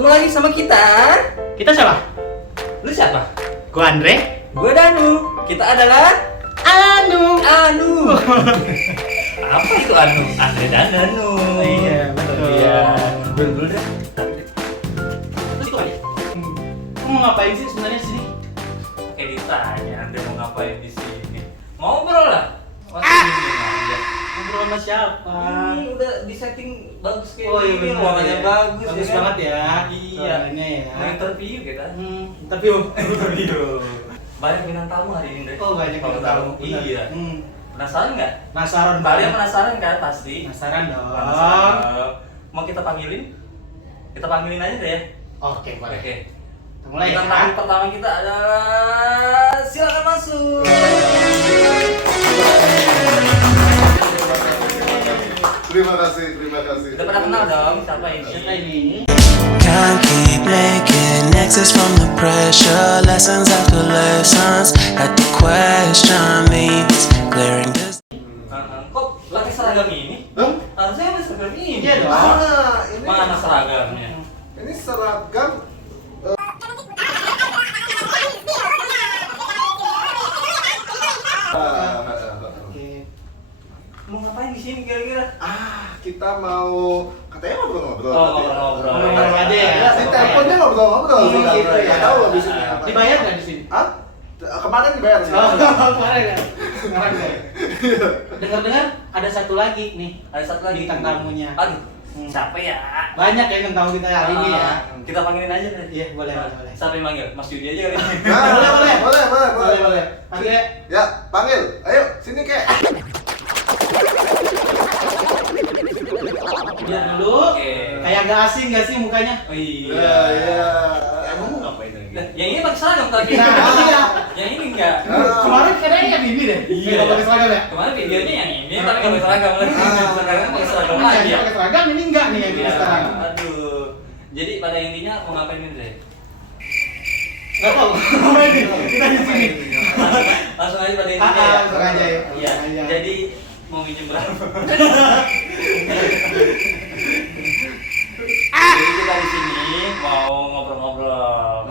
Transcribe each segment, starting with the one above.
Ketemu lagi sama kita. Kita siapa? Lu siapa? Gua Andre. Gue Danu. Kita adalah Anu. Apa itu Anu? Andre dan Danu. Iya, betul. Iya. Dulu deh. Terus itu aja. Mau ngapain sih sebenarnya sini? Kayak ditanya Andre mau ngapain di sini? Ngobrol lah. Masih aja. Ngobrol sama siapa? Ini udah di setting bagus kayak Oh iya gini, benar. ruangannya bagus. Bagus ya kan? banget ya. Iya. Ruangannya ya. Mau interview kita. Interview. Banyak bintang tamu hari ini, Dre. Oh banyak Kalau yang tahu. tahu. Iya. Penasaran nggak? Penasaran. Kalian penasaran kan pasti? Penasaran dong. Penasaran. Mau kita panggilin? Kita panggilin aja deh ya. Oke, boleh. Oke. Kita mulai Bintang ya. tamu pertama kita adalah silakan masuk. Terima kasih. Udah pada kenal dong siapa ini? Siapa ini? Can't keep making exits from the pressure. Lessons after lessons. Had to question these glaring dis. Kok pakai seragam ini? Hah? Harusnya pakai seragam ini. Iya dong. Ini Mana seragamnya? ini seragam. Oke. Mau ngapain di sini kira-kira? Kita mau katanya ngobrol-ngobrol. Oh, ngobrol-ngobrol. Ngobrol aja ya. Di teleponnya ngobrol-ngobrol. Gitu Nggak ya. tahu habis ini apa. Dibayar nggak di sini? Hah? Kemarin dibayar sih. Oh, kemarin ya. Kemarin ya. Dengar-dengar ada satu lagi nih. Ada satu lagi Bintang tamunya. Aduh, siapa ya? Banyak yang tamu kita hari ini ya. Kita panggilin aja deh. Iya, boleh, boleh. Siapa yang manggil? Mas Yudi aja kali. Nah, Boleh. boleh. Panggil ya. Ya, panggil. Ayo, sini kek. Lihat dulu. Oke. Kayak gak asing gak sih mukanya? Oh Iya. iya. Emang mau ngapain lagi? Yang ini pakai seragam tapi. Nah, iya. Yang ini enggak. Kemarin kayaknya yang ini deh. Iya. Nggak pakai seragam ya? Kemarin videonya yang ini tapi nggak pakai seragam lagi. Sekarang pakai seragam Ini lagi yang ya. pakai seragam ini enggak nih yang Iya. kita sekarang. Aduh. Jadi pada intinya mau ngapain ini deh? Gak tau. Ngapain nih? Kita di sini. Langsung aja pada intinya ya. Langsung aja ya. Iya. Langsung aja. Jadi mau minjem berapa? Jadi kita di sini mau ngobrol-ngobrol.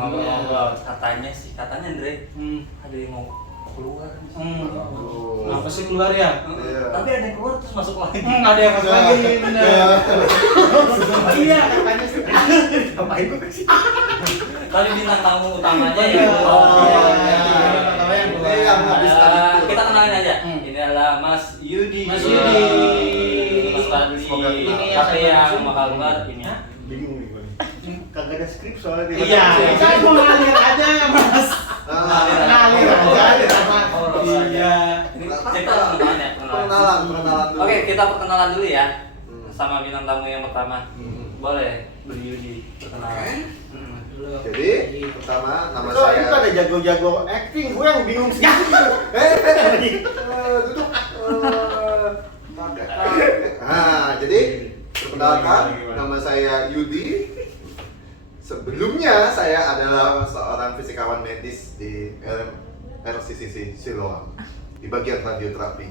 Katanya Andre, ada yang mau keluar. Kenapa sih keluar ya? Iya. Tapi ada yang keluar terus masuk lagi. Ada yang masuk lagi bener. Iya katanya sih. Ngapain gue kasih? Tapi bintang tamu utamanya Iya. yang keluar. Oh, Iya. pertama yang keluar. Ini yang habis tadi itu. Kita kenalin aja. Hmm. Ini adalah Mas Yudi. Mas Yudi. Mas Fadli. Semoga kenal. Ini yang tapi saya yang langsung. bakal keluar ini. Bingung nih gue. Kagak ada skrip soalnya di Iya, saya mau ngalir aja mas. Ngalir aja sama. Oh, Iya. Ini cerita perkenalan ya. Perkenalan dulu. Oke, kita perkenalan dulu ya. Hmm. Sama bintang tamu yang pertama. Boleh, Beli Yudi perkenalan. Jadi, pertama nama So, saya. itu ada jago-jago acting, gue yang bingung sih. Duduk. Jadi perkenalkan nama saya Yudi. Sebelumnya saya adalah seorang fisikawan medis di RCCC Siloam di bagian radioterapi.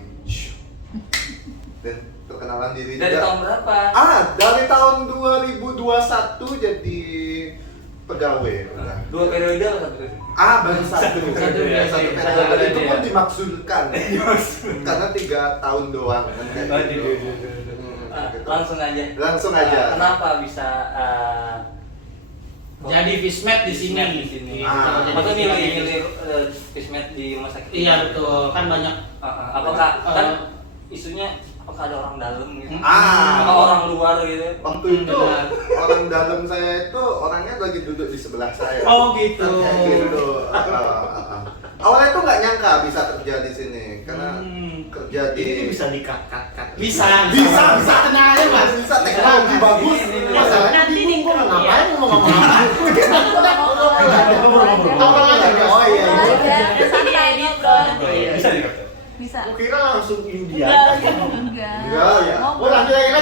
Dan perkenalan diri Dari juga. tahun berapa? Dari tahun 2021 jadi pegawai. Udah. 2 periode atau 1 periode? Baru satu. Satu ya, Satu iya. periode. Satu Itu ya. pun dimaksudkan. Karena 3 tahun doang kan kayak gitu. Langsung aja. Langsung aja. Kenapa bisa Jadi Fismed di sini. Di sini. Ah. Maksudnya milih Fismed di rumah sakit. Iya betul, kan banyak. Apakah kan isunya apakah ada orang dalam gitu? Ah. Atau orang luar gitu? Waktu itu Benar. orang dalam saya itu orangnya lagi duduk di sebelah saya. Oh gitu. Kayak gitu. Awalnya tuh nggak nyangka bisa kerja di sini karena kerja di Ini bisa di-cut. Bisa tenang aja mas. Bisa, teknologi bagus. Masalahnya bingung gue mau ngapain, mau ngomong apa. Ngobrol aja. Oh iya. Santai ngobrol. Bisa dikata. Bisa. Gue kira langsung India. Enggak. Enggak ya. Oh lanjut lagi.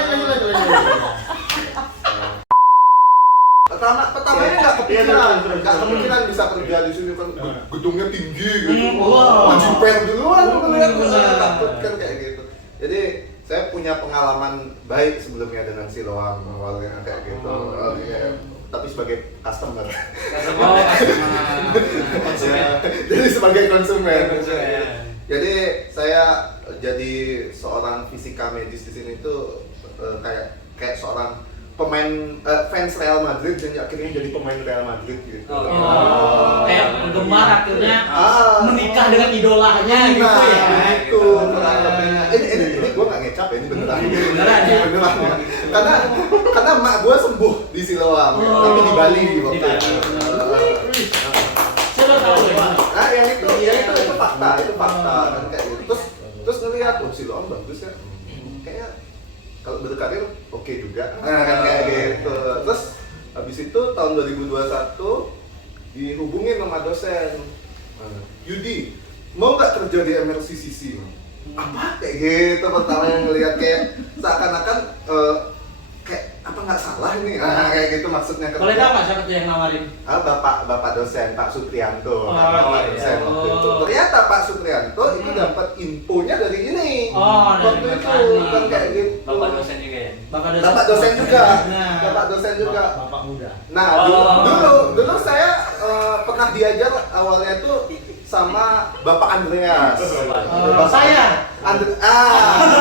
Pertamanya nggak kepikiran bisa kerja di sini kan gedungnya tinggi gitu. Wow. Jiper duluan melihat Benar. takut kan kayak gitu. Jadi saya punya pengalaman baik sebelumnya dengan Siloam awalnya kayak gitu. Tapi tapi sebagai customer. Oh, konsumen. Ya, jadi sebagai konsumen. Konsumen. Jadi saya jadi seorang fisika medis di sini tuh kayak seorang pemain fans Real Madrid dan akhirnya jadi pemain Real Madrid gitu. Oh, kayak penggemar akhirnya menikah dengan idolanya gitu Nah, ya. itu kurang lebihnya. Ini gue nggak ngecap ya, ini beneran. Beneran ya? Beneran ya. Karena emak gue sembuh di Siloam, ya. Tapi di Bali waktu Di itu. Saya baru tahu ya. Nah, yang itu fakta kan kayak gitu. Terus ngeliat, oh Siloam bagus ya. Kayaknya kalau berkarir oke juga. Nah, kan kayak gitu. Terus habis itu tahun 2021 dihubungin sama dosen. Yudi, mau nggak kerja di MRCCC? Apa kayak gitu pertama yang ngelihat kayak seakan-akan kayak apa nggak salah ini, kayak gitu maksudnya. Boleh tahu nggak siapa tuh yang nawarin? Bapak dosen Pak Suprianto. Oh, Bapak iya. dosen waktu itu. Ternyata Pak Suprianto itu dapat infonya dari ini. Oh, dari waktu itu Mekani. kan kayak gitu. Bapak dosen juga ya? Bapak dosen juga. Nah. Bapak dosen juga. Bapak muda. Nah, dulu saya pernah diajar awalnya tuh sama Bapak Andreas. Bapak saya.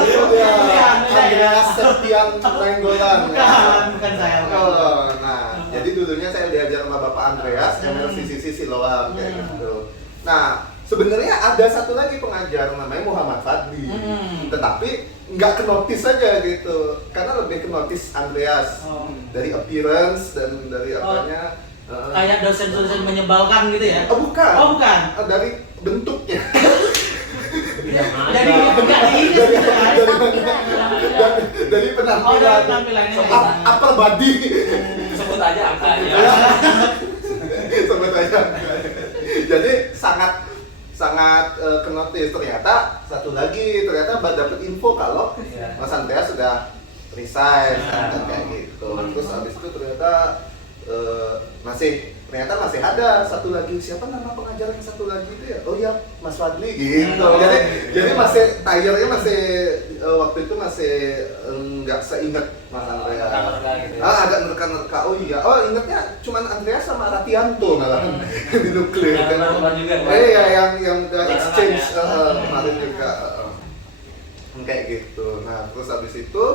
itu dia. Andreas Septian Nainggolan. Bukan saya. Oh, nah, jadi dulunya saya diajar sama Bapak Andreas, MLCCC Siloam kayak gitu. Nah, sebenarnya ada satu lagi pengajar namanya Muhammad Fadli. Tetapi nggak kenotis saja gitu, karena lebih kenotis Andreas dari appearance dan dari apanya. Kayak dosen-dosen menyebalkan gitu ya? Oh bukan. Oh bukan. Dari bentuknya. Dari enggak ini gitu kan? Dari Oh, dari penampilannya. Upper body. Sebut aja angkanya. Sebut aja. Jadi sangat kenotis. Ternyata satu lagi dapat info kalau Mas Andreas sudah resign kan kayak gitu. Terus habis itu ternyata masih ada satu lagi, siapa nama pengajar yang satu lagi itu ya? Oh iya, Mas Fadli gitu. Jadi masih tayarnya waktu itu masih nggak seingat Mas Andreas. Gitu ya? Agak nerka-nerka. Oh iya. Oh ingatnya cuman Andreas sama Ratianto malah di nuklir kan. juga. Iya yang udah Barengan exchange ya. kemarin juga kayak gitu. Nah terus habis itu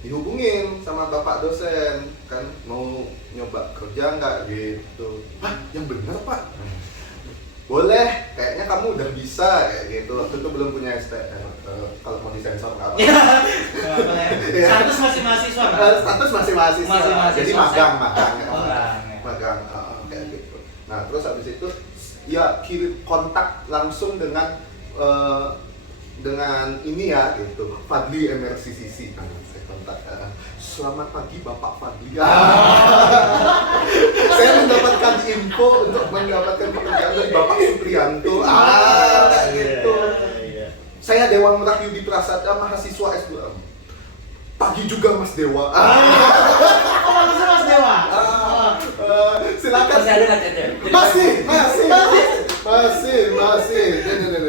dihubungin sama bapak dosen kan, mau nyoba kerja nggak gitu. Hah, yang bener pak? Boleh, kayaknya kamu udah bisa kayak gitu. Waktu itu belum punya STM. Kalau mau disensor nggak apa-apa. Status masih mahasiswa. Status masih mahasiswa. Masih mahasiswa. Jadi magang. Magang. Kayak gitu. Nah terus habis itu ya kirim kontak langsung dengan ini ya gitu, Fadli MRCCC. Saya kontak. Selamat pagi Bapak Fadli. Saya mendapatkan info untuk mendapatkan pekerjaan dari Bapak Suprianto. Kayak gitu. Saya Dewa Murah Yudi Prasadya, mahasiswa S2. Pagi juga Mas Dewa. Oh, maksudnya Mas Dewa. Silakan. Masih ada nggak chat? Masih.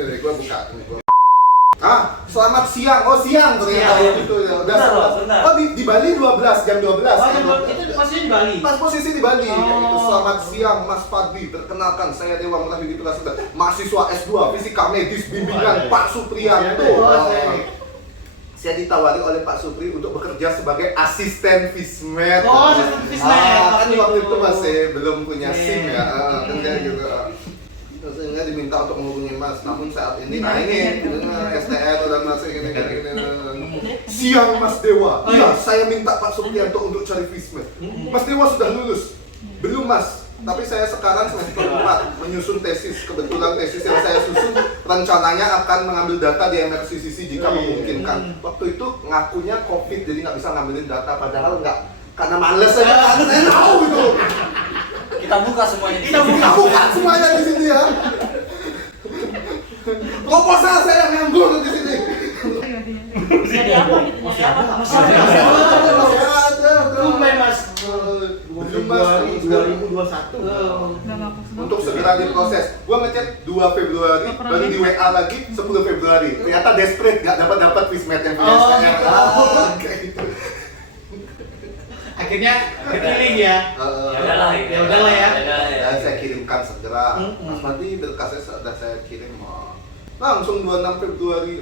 Nih, gua buka. Selamat siang. Oh, siang ternyata Siang. itu ya. Udah Benar. Oh, di Bali 12 jam 12. Itu posisinya di Bali. Pas posisi di Bali kayak gitu. Oh. Selamat siang Mas Fadli. Perkenalkan saya Dewa Murah Yudi Prasadya, mahasiswa S2 Fisika Medis bimbingan Pak Suprianto. Saya ditawari oleh Pak Supri untuk bekerja sebagai asisten Fismed. Oh, asisten Fismed. Kan waktu itu masih belum punya SIM ya. Kan kayak gitu. Sehingga diminta untuk menghubungi Mas, namun saat ini ini STR dan masih gini. Siang Mas Dewa. Iya, saya minta Pak Suprianto untuk cari Fismed. Mas Dewa sudah lulus? Belum Mas. Tapi saya sekarang semester 4 menyusun tesis. Kebetulan tesis yang saya susun rencananya akan mengambil data di MRCCC jika memungkinkan. Waktu itu ngakunya COVID jadi nggak bisa ngambilin data, padahal nggak, karena males aja. Saya tahu itu. Kita buka semuanya. Kita buka semuanya di sini ya. Proposal saya nganggur di sini. Masih ada apa gitu? Masih ada. Masih ada. Masih ada. Tumben Mas. Belum Mas. 2021. Nggak ngaku semua. Untuk segera diproses. Gua ngechat 2 Februari, baru di WA lagi 10 Februari. Ternyata desperate, nggak dapat Fismed yang punya STR. Kayak gitu. akhirnya kepilih ya. Ya udahlah gitu. Ya udahlah ya. Dan saya kirimkan segera. Mas Madi berkasnya sudah saya kirim langsung 26 Februari.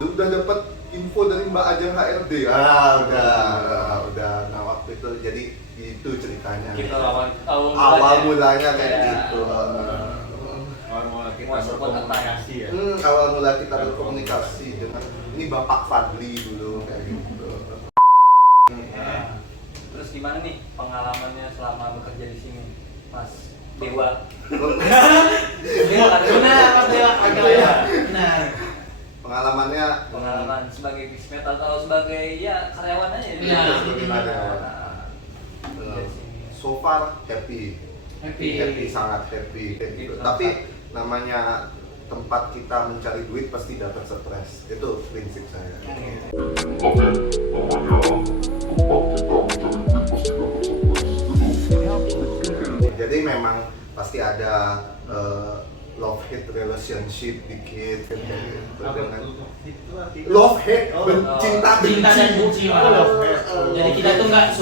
Udah dapat info dari Mbak Ajeng HRD. Udah. Nah waktu itu jadi itu ceritanya. Gitu Awal mulanya kayak gitu. Awal kita Masuk berkomunikasi ya. Awal mula kita berkomunikasi dengan ini Bapak Fadli dulu kayak gitu. Terus gimana nih pengalamannya selama bekerja di sini, Mas Dewa? Benar, Mas Dewa. Benar. Pengalaman sebagai bismet atau sebagai ya karyawan aja. Iya. So far happy, sangat happy kayak gitu. Tapi namanya tempat kita mencari duit pasti dapat stres. Itu prinsip saya. Jadi memang pasti ada love hate relationship dikit kan kayak gitu. Love hate, cinta benci. Cinta dan benci malah. Jadi kita tuh nggak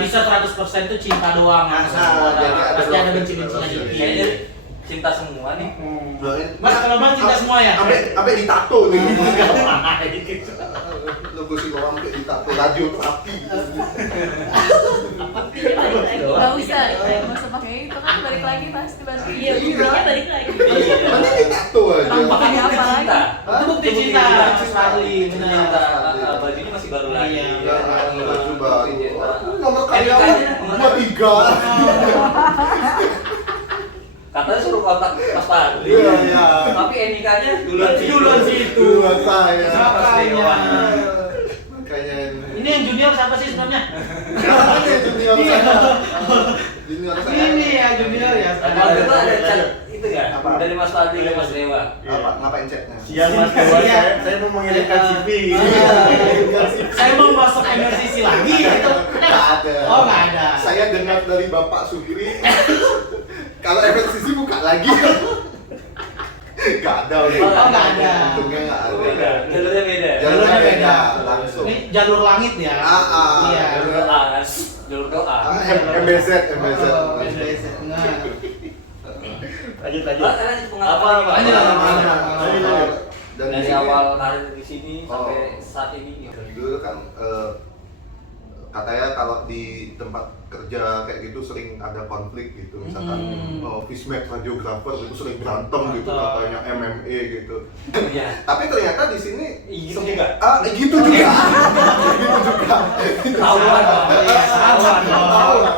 bisa 100% tuh cinta doang kan. Pasti ada benci-bencinya dikit. Kayaknya cinta semua nih. Mas kalau Mas cinta semua ya? Sampai ditato nih. Gitu. Logo si bawang sampai ditato radio terapi. Gak usah, nggak usah pakai itu kan balik lagi pasti berarti. Iya, buktinya balik lagi. Mending ditato aja. Pakai apa lagi? Itu bukti cinta. Sekali, benar. Bajunya masih baru lagi. Iya. Baju baru. Nomor karyawan 23. Katanya suruh kontak Mas Fadli. Iya. Tapi NIK-nya Duluan situ. Duluan saya. Makanya Ini yang junior siapa sih sebenarnya? junior saya. Junior saya. Ini ya junior ya. Kalau itu ada chat itu ya? Apa? Dari Mas Fadli ke Mas Dewa. Apa ngapain chatnya? Siang Mas Dewa, saya mau mengirimkan CV. Saya mau masuk MRCC lagi gitu. Nggak ada. Oh, nggak ada. Saya dengar dari Bapak Sugri. Kalau FSCC buka lagi. Nggak ada. Oh, nggak ada. Untungnya nggak ada. Beda. Jalurnya beda. Jalurnya beda. Langsung. Ini jalur langit ya. Iya. Jalur doa kan? Jalur doa. MBZ. Nah. Lanjut. Lanjut pengalaman Apa? Lanjut. Dan dari di sini, awal karir di sini Oh. sampai saat ini gitu. dulu kan katanya kalau di tempat kerja kayak gitu sering ada konflik gitu, misalkan Fismed radiografer itu sering berantem gitu katanya MMA gitu. Iya. Tapi ternyata di sini Gitu juga. Gitu juga. Tahuan dong. Tahuan.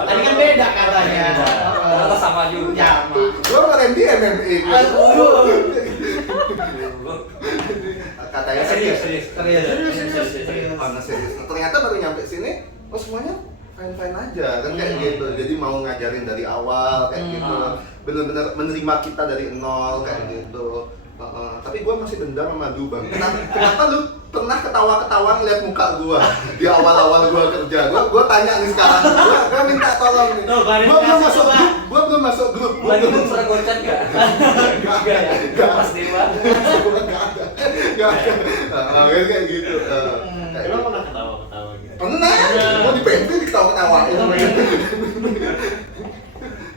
Tadi kan beda katanya. Ternyata sama juga. Ya, Gua kemarin di MMA gitu. Katanya Serius. Mana serius. Nah, ternyata baru nyampe sini, oh semuanya fine aja kan kayak gitu. Jadi mau ngajarin dari awal kayak gitu, bener-bener menerima kita dari nol kayak gitu. Tapi gue masih dendam sama lu bang. Kenapa lu pernah ketawa-ketawa ngeliat muka gue di awal-awal gue kerja? Gue tanya nih sekarang, gue minta tolong nih. Gue belum masuk grup. Lagi tuh pernah gocet gak? Gak. Mas Dewa. Gak ada. Kayak gitu. Emang pernah ketawa-ketawa gitu? Pernah. Gue di PMP diketawa-ketawain.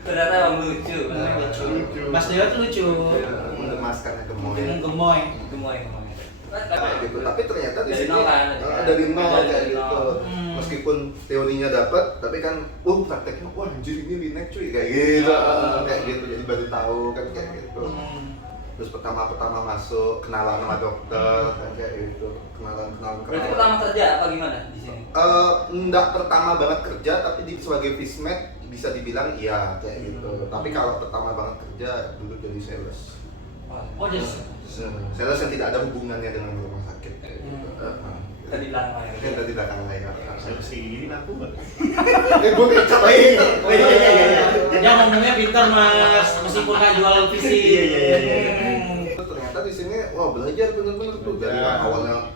Ternyata emang lucu. Mas Dewa tuh lucu. Mengemaskannya gemoy. Gemoy. Gemoy. Gitu. Tapi ternyata di Dari sini nol kan? dari nol Dari kayak nol. gitu. Meskipun teorinya dapat, tapi kan, prakteknya, wah anjir ini linek cuy kayak gitu, kayak gitu. Jadi baru tahu kan kayak gitu. Terus pertama masuk kenalan sama dokter kan kayak gitu, kenalan. Berarti pertama kerja apa gimana di sini? Enggak pertama banget kerja, tapi sebagai Fismed bisa dibilang iya kayak gitu. Tapi kalau pertama banget kerja dulu jadi sales. Oh, just Sales yang tidak ada hubungannya dengan rumah sakit kayak gitu. Tadi bilang lah Yang tadi belakang layar. Saya mesti gini aku nggak? Gue kecap lagi. Dia ngomongnya pintar Mas, meskipun nggak jual fisik. Ternyata di sini wah belajar bener-bener tuh dari awalnya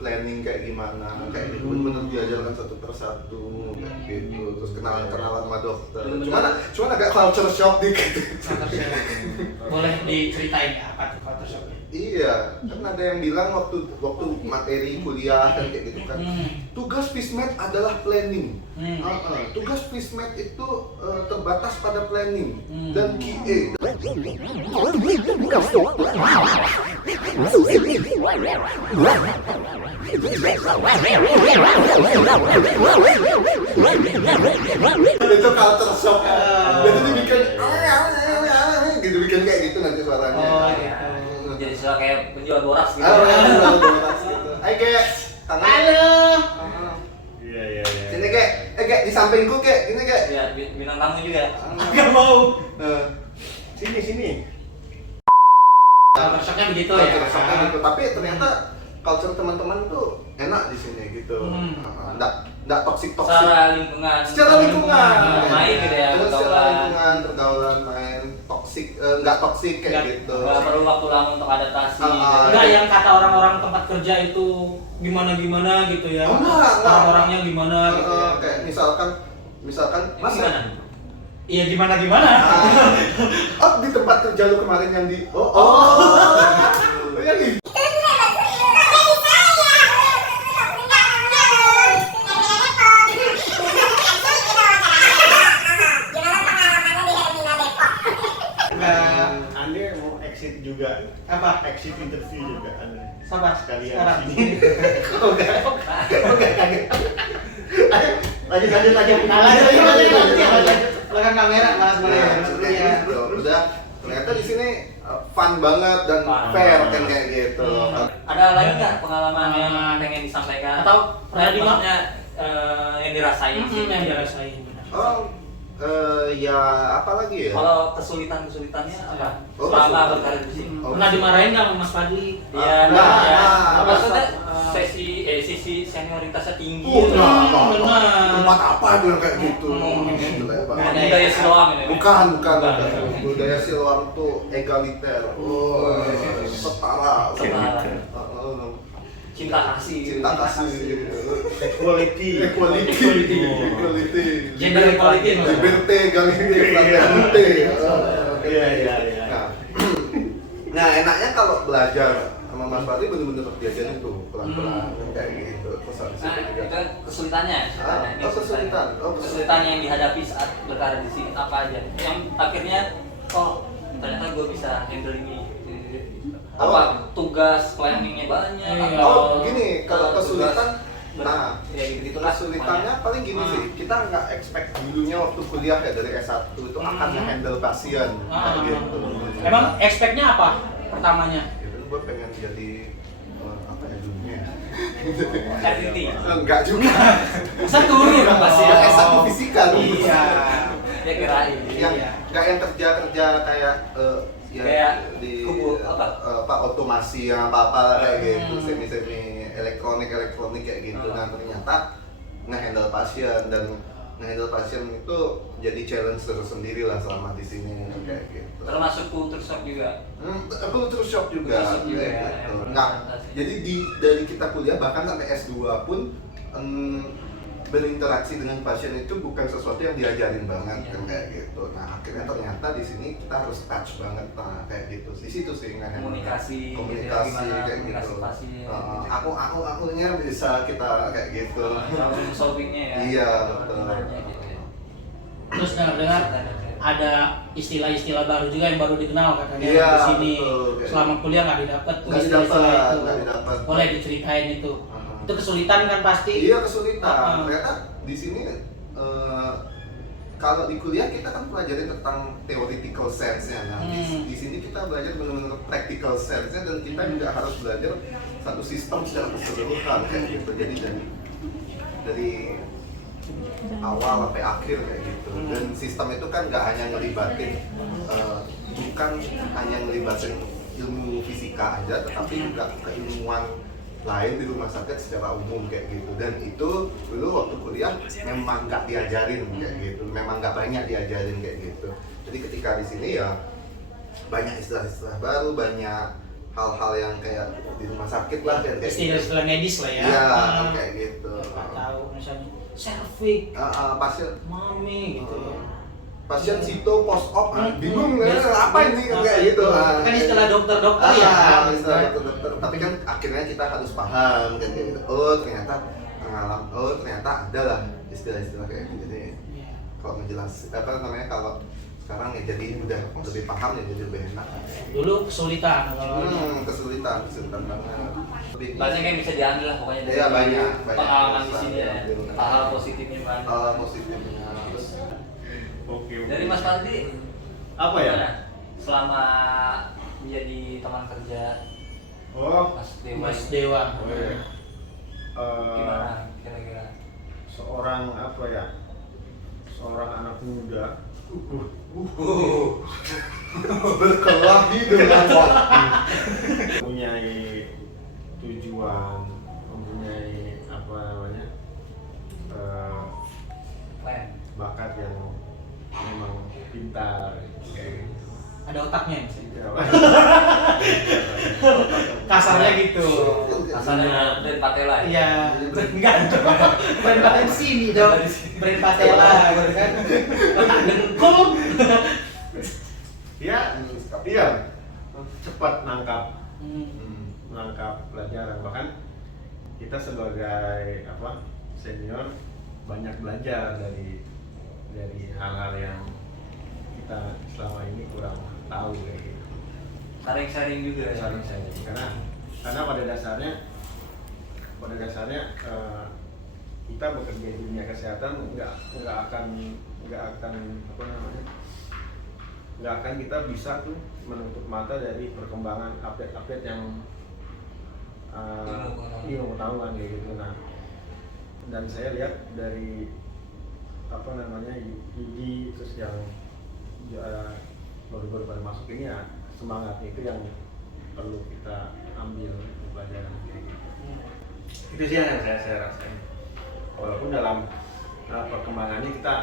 planning kayak gimana, kayak gitu bener-bener diajarkan satu persatu kayak gitu. Terus kenalan sama dokter. Cuman agak culture shock dikit. Boleh diceritain ya apa tuh culture shocknya? Iya, kan ada yang bilang waktu materi kuliah kan kayak gitu kan. Tugas FISMED adalah planning. Tugas FISMED itu terbatas pada planning dan QA. Itu culture shock. Jadi dibikin gitu, bikin kayak gitu nanti suaranya. Oh, gitu. Jadi suara kayak penjual boraks gitu. Hai Kek, tangan. Halo. Iya. Sini Kek, Kek di sampingku Kek, gini Kek. Ya, bintang tamu juga. Enggak mau. Sini. Workshopnya begitu ya. Culture-nya gitu. Tapi ternyata culture teman-teman tuh enak di sini gitu. Nggak toksik. Secara lingkungan. Main gitu ya, Terus secara pergaulan. lingkungan, pergaulan main toksik, nggak toksik kayak gitu. Nggak perlu waktu lama untuk adaptasi. Enggak yang kata orang-orang tempat kerja itu gimana gitu ya. Oh, enggak. Orang-orangnya gimana gitu ya. Kayak misalkan Ini Mas gimana? Iya gimana? oh di tempat kerja lu kemarin yang di yang di Anda mau exit juga. Apa? Exit interview juga Anda. Sabar. Sekalian Sekarang. sini. Enggak kaget. Ayo, lanjut. Lanjut. Belakang kamera bahas boleh. udah ternyata di sini fun banget dan Fun. fair kan kayak gitu. Ada lagi nggak pengalaman yang pengen disampaikan? Atau pernah di mana? maksudnya yang dirasain sih? Yang dirasain. Ya apa lagi ya? Kalau kesulitannya apa? Oh, Selama kesulitan. berkarir di sini. Oh, Pernah dimarahin nggak sama Mas Fadli? Iya, maksudnya sisi senioritasnya tinggi. Tempat apa itu yang kayak gitu? Gila ya, Pak. Budaya Siloam ini. Bukan. Budaya Siloam tuh egaliter. Setara. Cinta kasih. Equality. Gender equality maksudnya. Liberté, égalité, fraternité. Iya. Nah, enaknya kalau belajar sama Mas Fadli bener-bener diajarin tuh pelan-pelan kayak gitu. Terus habis Nah, itu juga itu kesulitannya. kesulitan. Kesulitan yang dihadapi saat berkarir di sini apa aja? Yang akhirnya ternyata gue bisa handle ini. Apa tugas planningnya banyak? Gini, kalau kesulitan, ya gitu lah. kesulitannya paling gini sih, kita nggak expect dulunya waktu kuliah ya dari S1 itu akan handle pasien kayak gitu. Emang expect-nya apa pertamanya? Itu gue pengen jadi apa ya dulunya? FTT. Enggak juga. Masa turun Pasti Ya ya. S1 fisika dong. Iya. Ya kirain. Yang nggak yang kerja kayak ya Kayak di kubu otomasi yang apa kayak gitu, semi elektronik kayak gitu. Nah ternyata nge-handle pasien dan nge-handle pasien itu jadi challenge tersendiri lah selama di sini kayak gitu. Termasuk culture shock juga. Culture shock juga. Culture shock juga, kayak ya, gitu. yang Nah, beradaptasi. jadi dari kita kuliah bahkan sampai S2 pun berinteraksi dengan pasien itu bukan sesuatu yang diajarin banget kan kayak gitu. Nah akhirnya ternyata di sini kita harus touch banget kayak gitu. Di situ sih Komunikasi kayak komunikasi gitu. pasien. Akunya bisa kita kayak gitu. Problem solvingnya ya. Iya, betul. Nanya gitu ya. Terus dengar ada istilah-istilah baru juga yang baru dikenal katanya Iya, di sini. betul. Selama kuliah nggak didapat tuh Nggak istilah-istilah didapat, itu. nggak didapat. Boleh diceritain itu. Itu kesulitan kan pasti. Iya kesulitan. Ternyata di sini kalau di kuliah kita kan pelajarin tentang theoretical sense-nya. Nah, di sini kita belajar benar-benar practical sense-nya dan kita juga harus belajar satu sistem secara keseluruhan kayak gitu. Jadi dari awal sampai akhir kayak gitu. Dan sistem itu kan nggak hanya ngelibatin bukan hanya ngelibatin ilmu fisika aja, tetapi juga keilmuan lain di rumah sakit secara umum kayak gitu. Dan itu dulu waktu kuliah memang nggak diajarin kayak gitu, memang nggak banyak diajarin kayak gitu. Jadi ketika di sini ya banyak istilah-istilah baru, banyak hal-hal yang kayak di rumah sakit lah kayak gitu. Istilah-istilah medis lah ya. Iya kayak gitu. Nggak tahu misalnya cervix, Pasien mami gitu ya. pasien situ post op bingung Yes. apa ini kan kayak gitu. Kan istilah dokter-dokter ya. Istilah dokter. Tapi kan akhirnya kita harus paham kan kayak gitu. Oh ternyata ada lah istilah-istilah kayak gitu. Jadi kalau menjelaskan apa namanya kalau sekarang ya jadi udah lebih paham ya jadi lebih enak. Dulu kesulitan kalau kesulitan banget. Banyak yang bisa diambil lah pokoknya dari Iya, banyak. pengalaman di sini ya. Banyak. Hal positifnya banyak. Hal positifnya. Terus Oke. Dari Mas Fadli Apa ya? gimana? Selama menjadi teman kerja Oh, Mas Dewa Mas ini, Dewa. gimana kira-kira? Seorang apa ya? Seorang anak muda berkelahi dengan waktu. mempunyai tujuan, mempunyai apa namanya Plan. bakat yang memang pintar kayak gitu. Ada otaknya Mas. Ya, Kasarnya gitu. Asalnya dari Patela ya? Iya, enggak dong. Brand paten sini dong. Brand patela gitu kan. Otak dengkul. Iya, cepat nangkap pelajaran. Bahkan kita sebagai senior banyak belajar dari hal-hal yang kita selama ini kurang tahu kayak gitu. Sharing-sharing juga ya? Saling saja karena pada dasarnya kita bekerja di dunia kesehatan nggak akan kita bisa tuh menutup mata dari perkembangan update yang ilmu pengetahuan kayak gitu. Nah, dan saya lihat dari Yudi terus yang baru pada masuk ini ya, semangat itu yang perlu kita ambil pelajaran kayak gitu. Itu sih yang saya rasain. Walaupun dalam perkembangannya kita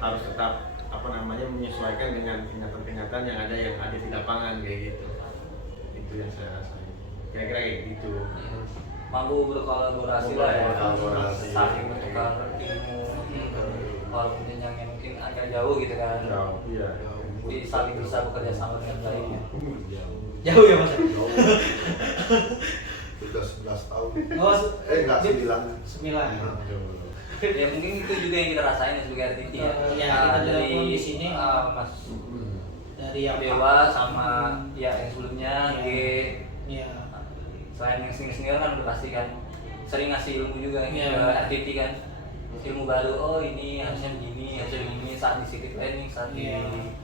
harus tetap menyesuaikan dengan kenyataan-kenyataan yang ada di lapangan kayak gitu. Itu yang saya rasain. Kira-kira kayak gitu. Mampu berkolaborasi lah ya, Berkolaborasi. saling bertukar ilmu, walaupun jenjangnya mungkin agak jauh gitu kan. Iya. Jadi saling bisa bekerja sama dengan baik ya. Jauh ya Mas. Sudah 11 tahun. Oh, Enggak 9. 9. Ya mungkin itu juga yang kita rasain ya sebagai artis ya. Ya, kita juga Dari pun di sini Mas dari yang Dewa sama ya yang sebelumnya G. Iya. Selain yang senior kan udah pasti kan sering ngasih ilmu juga Iya. ke RTT kan, ilmu baru. Oh ini harusnya begini saat di city planning, saat di Iya. ini.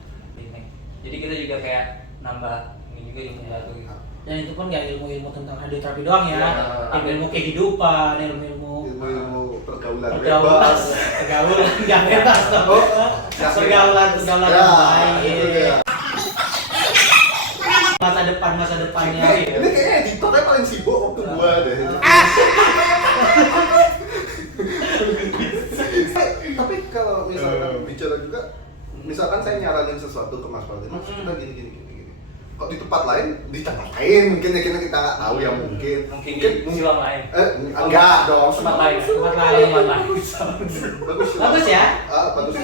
Jadi kita juga kayak nambah ini juga ilmu baru gitu. Dan itu pun nggak ilmu-ilmu tentang radioterapi doang ya, Ya. ilmu kehidupan, ilmu Ilmu pergaulan pergaulan, bebas. pergaulan nggak bebas dong. Oh, pergaulan Ya, yang itu dia. baik. Masa depannya. Ini kayaknya editornya paling sibuk waktu gua deh. Tapi kalau misalkan bicara juga, misalkan saya nyaranin sesuatu ke Mas Fadli, Mas kita gini. Kok di tempat lain mungkin ya kita nggak tahu ya mungkin Mungkin silang lain. enggak dong Tempat lain. Tempat lain. Bagus ya? Bagus.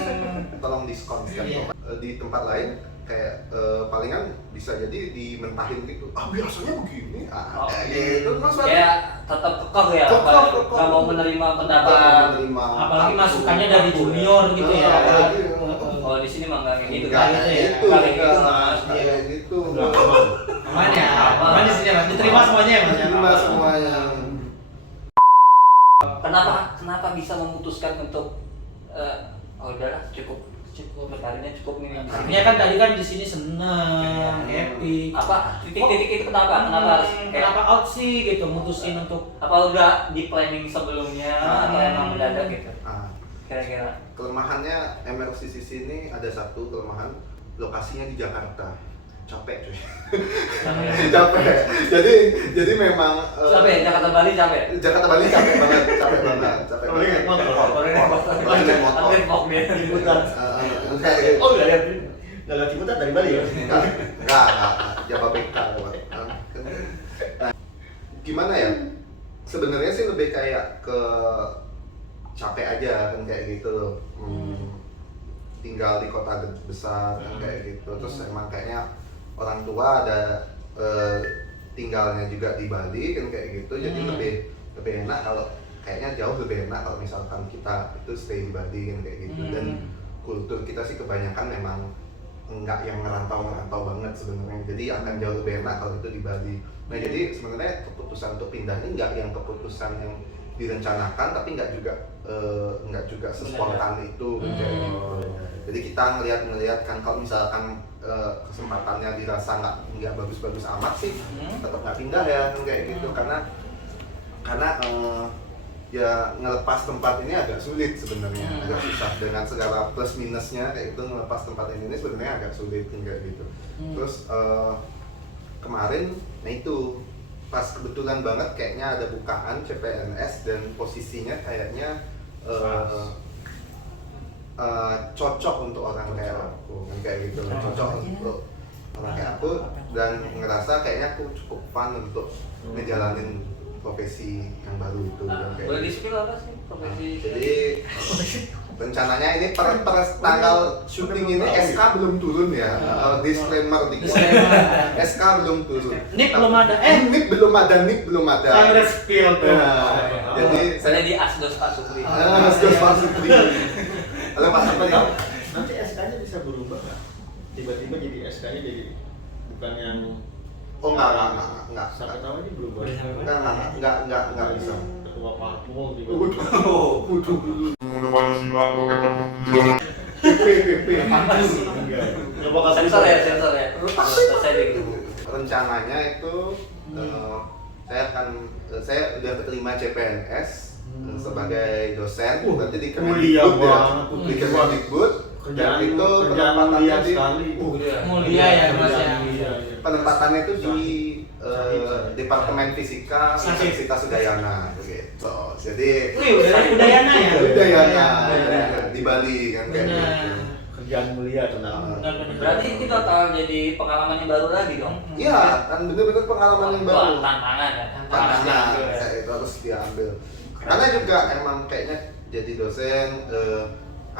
Tolong diskon Iya. di tempat lain kayak palingan bisa jadi dimentahin gitu. Biasanya begini. Kayak gitu Mas Fadli. Kayak tetap kekeh ya, Kekeh. nggak mau menerima pendapat. Menerima. Apalagi masukannya dari junior gitu ya. Kalau di sini mah nggak kayak gitu Nggak kan? kayak gitu, Nggak kayak gitu nggak Mas. kayak gitu. Aman ya, aman di sini Mas. Diterima semuanya ya Mas. Diterima semuanya. Kenapa bisa memutuskan untuk udahlah cukup berkarirnya cukup nih di sini. Artinya kan tadi kan di sini seneng, happy. Apa titik-titik itu kenapa harus Kenapa out sih gitu mutusin untuk apa udah di planning sebelumnya atau emang mendadak gitu kira-kira? Kelemahannya MLCCC ini ada satu kelemahan, lokasinya di Jakarta. Capek cuy. Capek. Jadi memang Capek Jakarta Bali capek. Jakarta Bali capek banget. Boleh naik motor. Naik motor. Depok dia. Ciputat. Kayak Oh, nggak lihat Ciputat dari Bali ya? enggak. Jababeka lewat. Nah, gimana ya? Sebenarnya sih lebih kayak ke capek aja kan kayak gitu loh. tinggal di kota besar kan kayak gitu. Terus emang kayaknya orang tua ada tinggalnya juga di Bali kan kayak gitu. Jadi lebih enak kalau kayaknya jauh lebih enak kalau misalkan kita itu stay di Bali kan kayak gitu. Dan kultur kita sih kebanyakan memang enggak yang ngerantau banget sebenarnya. Jadi akan jauh lebih enak kalau itu di Bali. Nah jadi sebenarnya keputusan untuk pindah ini enggak yang keputusan yang direncanakan, tapi enggak juga sespontan itu kayak gitu. Jadi kita ngelihat kan kalau misalkan kesempatannya dirasa nggak bagus-bagus amat sih, tetap nggak pindah ya kan kayak gitu. Karena ya ngelepas tempat ini agak sulit sebenarnya, agak susah dengan segala plus minusnya kayak itu. Ngelepas tempat ini sebenarnya agak sulit kayak gitu. Terus kemarin, nah itu pas kebetulan banget kayaknya ada bukaan CPNS dan posisinya kayaknya cocok untuk orang kayak aku kan kayak gitu, cocok untuk orang kayak aku dan ngerasa kayaknya aku cukup fun untuk ngejalanin profesi yang baru itu kan kayak Boleh gitu. di-spill apa sih profesi? Jadi rencananya ini per tanggal syuting ini SK belum turun ya, disclaimer dikit. SK belum turun. NIP belum ada. NIP belum ada. Saya udah spill tuh. Nah, jadi Saya di Asdos Pak Supri. Asdos Pak Supri. Halo Pak Supri. Nanti SK-nya bisa berubah nggak? Tiba-tiba jadi SK-nya jadi bukan yang Enggak. sampai tahu aja berubah. Enggak bisa. Ketua parpol PP. Nggak bakal Sensor ya, berubah. sensor ya. Saya gitu. Rencananya itu saya udah keterima CPNS sebagai dosen, berarti di Mulia Kemendikbud ya, banget. di Kemendikbud. Dan itu kerjaan penempatannya mulia di sekali. Mulia ya Mas ya. penempatannya itu di Departemen Fisika Universitas Udayana gitu. Jadi Wih, dari Udayana ya? Udayana Benar. di Bali kan kayak Benar. gitu. Kerjaan mulia tenang. Berarti ini bakal jadi pengalaman yang baru lagi dong. Iya, kan bener-bener pengalaman yang baru. Tantangan ya. Tantangan ya. itu harus diambil. Karena juga emang kayaknya jadi dosen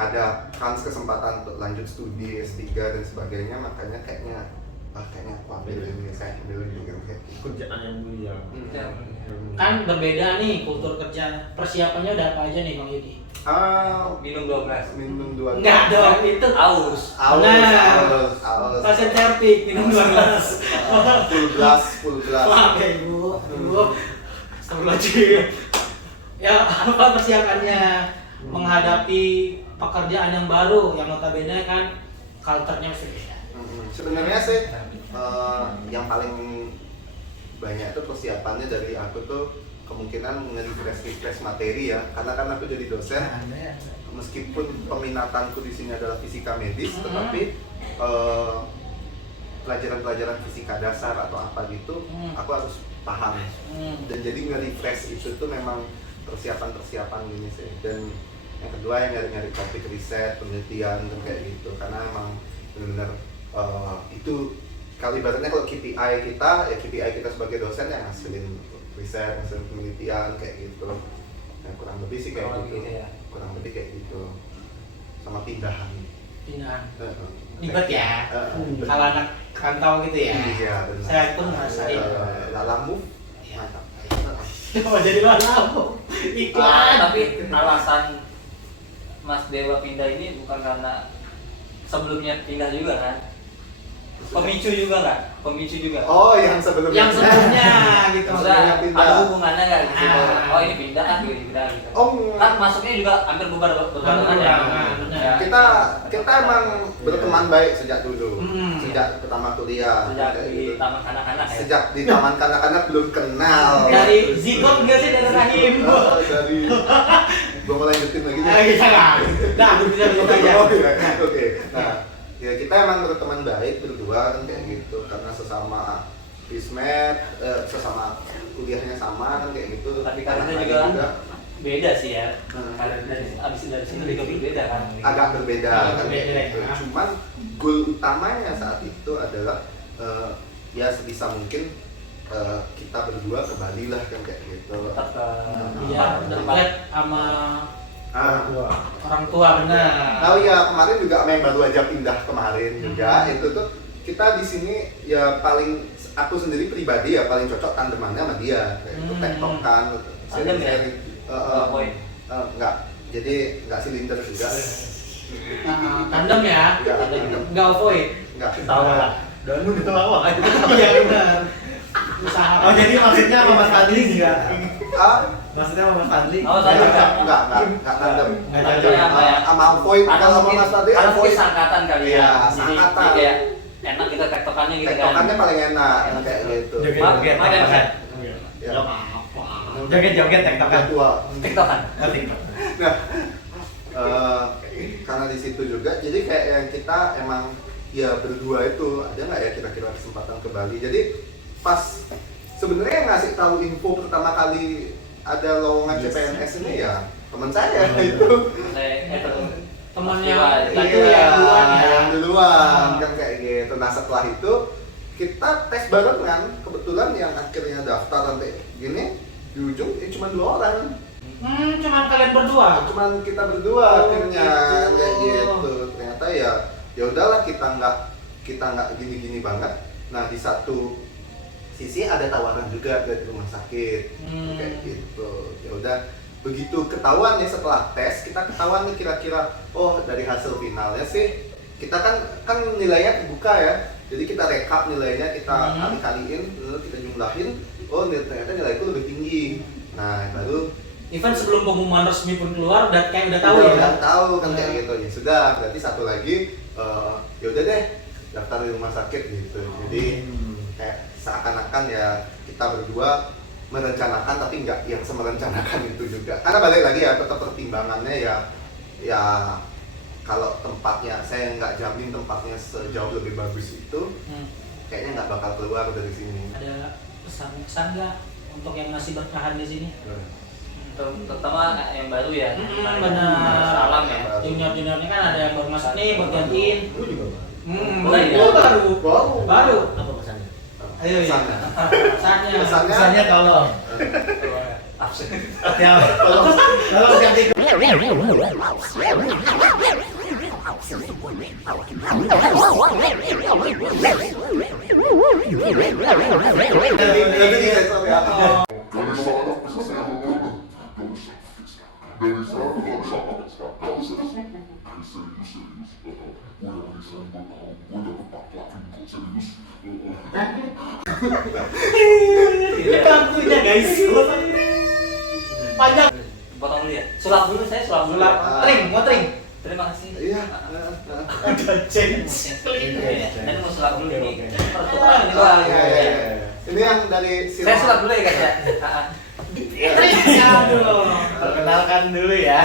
ada kans kesempatan untuk lanjut studi S3 dan sebagainya, makanya kayaknya aku ambil ini, saya ambil ini kan kayak gitu. Kerjaan yang mulia. Ya. Kan berbeda nih kultur kerja. Persiapannya udah apa aja nih Bang Yudi? Minum 12. Minum 2 Enggak dong, itu Aus. Aus. pasien terapik minum 12. Full glass. Wah, kayak ibu. Astagfirullahaladzim. Ya, apa persiapannya menghadapi pekerjaan yang baru yang notabene kan culture-nya mesti beda. Sebenarnya sih yang paling banyak itu persiapannya dari aku tuh kemungkinan nge-refresh materi ya, karena kan aku jadi dosen meskipun peminatanku di sini adalah fisika medis, tetapi pelajaran-pelajaran fisika dasar atau apa gitu aku harus paham dan jadi nge-refresh itu tuh memang persiapan gini sih. Dan yang kedua yang nyari topik riset, penelitian dan kayak gitu, karena emang benar-benar itu kalau ibaratnya kalau KPI kita sebagai dosen yang ngasilin riset, ngasilin penelitian kayak gitu. Nah, kurang lebih sih kayak gitu. Ya. Kurang lebih kayak gitu. Sama pindahan. Pindahan. Ribet ya. Ribet. Kalau anak rantau gitu ya. Iya, benar. Saya pun ngerasain. Lalamu. Iya. Mantap. Coba jadi lalamu. Iklan. Tapi alasan Mas Dewa pindah ini bukan karena sebelumnya pindah juga kan? Pemicu juga nggak? Pemicu juga. Oh, yang sebelumnya. Yang sebelumnya gitu. Maksudnya pindah. ada hubungannya nggak gitu? Ah. Oh ini pindah kan pindah gitu. Oh, Kan masuknya juga hampir beberapa Benar, ya. benar. kita emang berteman baik sejak dulu. Sejak pertama kuliah. Sejak kayak di gitu. taman kanak-kanak ya. Sejak di taman kanak-kanak belum kenal. Dari zigot enggak sih dari rahim? Dari gua mau lanjutin lagi nih. Kita nggak. Nah, bisa dulu aja. Oh, iya. Oke. Nah, ya kita emang berteman baik berdua kan kayak gitu, karena sesama Fismed, sesama kuliahnya sama kan kayak gitu. Tapi karirnya juga beda sih ya. Karir dari abis dari sini juga beda kan. Agak berbeda Agak kan berbeda, kayak gitu. ya. Cuman goal utamanya saat itu adalah ya sebisa mungkin kita berdua ke Bali lah kan kayak gitu. Tetap ke Iya, dekat sama Orang tua benar. Oh iya, kemarin juga sama yang baru aja pindah kemarin juga, itu tuh kita di sini ya paling, aku sendiri pribadi ya paling cocok tandemannya sama dia, kayak itu tektokan, Tandem ya? enggak, jadi enggak silinder juga. Tandem ya, enggak avoid. Enggak. Tahu lah. Dan lu gitu lawak. Iya benar. Usaha. Oh jadi maksudnya sama Mas Fadli juga? Ah, Maksudnya sama Mas Fadli? Oh, tadi enggak enggak. tandem. Nggak Tandem cocok. apa ya? Sama avoid, Karena kalau sama mungkin, Mas tadi karena mungkin avoid. sangkatan kali ya. Iya, Jadi sangkatan. kayak enak kita tektokannya gitu kan. Tektokannya paling enak kayak gitu. Joget-joget Maaf, ya, Mas, ya? Ya. Joget-joget tektokan. Tua. Tektokan. Oh, TikTok. Nah, karena di situ juga, jadi kayak yang kita emang ya berdua itu ada nggak ya kira-kira kesempatan ke Bali. Jadi pas sebenarnya yang ngasih tahu info pertama kali ada lowongan CPNS ini ya teman saya itu. Temannya Peristiwa, itu yang duluan ya. yang duluan kan kayak gitu. Nah setelah itu kita tes barengan, kebetulan yang akhirnya daftar sampai gini di ujung cuma 2 orang. Cuman kalian berdua. Cuman kita berdua akhirnya gitu. kayak gitu. Ternyata ya udahlah, kita nggak gini-gini banget. Nah di satu sisi ada tawaran juga dari rumah sakit kayak gitu. Ya udah, begitu ketahuan ya setelah tes, kita ketahuan nih kira-kira dari hasil finalnya sih kita kan nilainya dibuka ya. Jadi kita rekap nilainya, kita kali-kaliin, lalu kita jumlahin, ternyata nilaiku lebih tinggi. Nah baru Even sebelum pengumuman resmi pun keluar, udah tahu ya. Udah tahu kan kayak gitu ya. Sudah, berarti satu lagi ya udah deh daftar di rumah sakit gitu. Jadi kayak seakan-akan ya kita berdua merencanakan tapi nggak yang semerencanakan itu juga. Karena balik lagi ya, tetap pertimbangannya ya kalau tempatnya, saya nggak jamin tempatnya sejauh lebih bagus itu, kayaknya nggak bakal keluar dari sini. Ada pesan-pesan nggak untuk yang masih bertahan di sini? Terutama yang baru ya. Benar. Salam ya. Junior-juniornya kan ada yang baru masuk nih, buat gantiin. Lu juga. Baru. Apa pesannya? Ayo ya. Pesannya. Pesannya tolong. Absen. Ya. Tolong ganti. Nanti di sensor ya. Bangkunya guys. Panjang. Potong dulu ya. Sulap dulu, saya sulap dulu. Sulap. Mau tring. Terima kasih. Iya. Udah change. Dan mau sulap dulu ini. Oke. Pertukaran ini Oh, Pak. iya, iya. Ini yang dari Saya sulap dulu ya guys ya. Aduh. Perkenalkan dulu ya.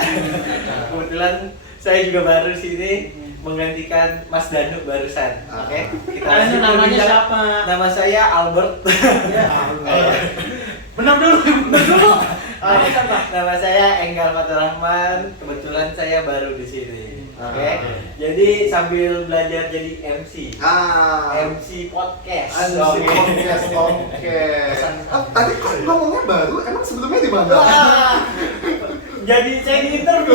Kebetulan saya juga baru sini menggantikan Mas Danu barusan. Oke. Kita Kalian lanjut namanya berbincang. siapa? Nama saya Albert. Ya. Benar dulu. Nama saya Enggal Fatur Rahman. Kebetulan saya baru di sini. Oke. Jadi sambil belajar jadi MC. MC podcast. Anjir, podcast, oke. Tadi kok ngomongnya baru, emang sebelumnya di mana? Jadi saya di interview.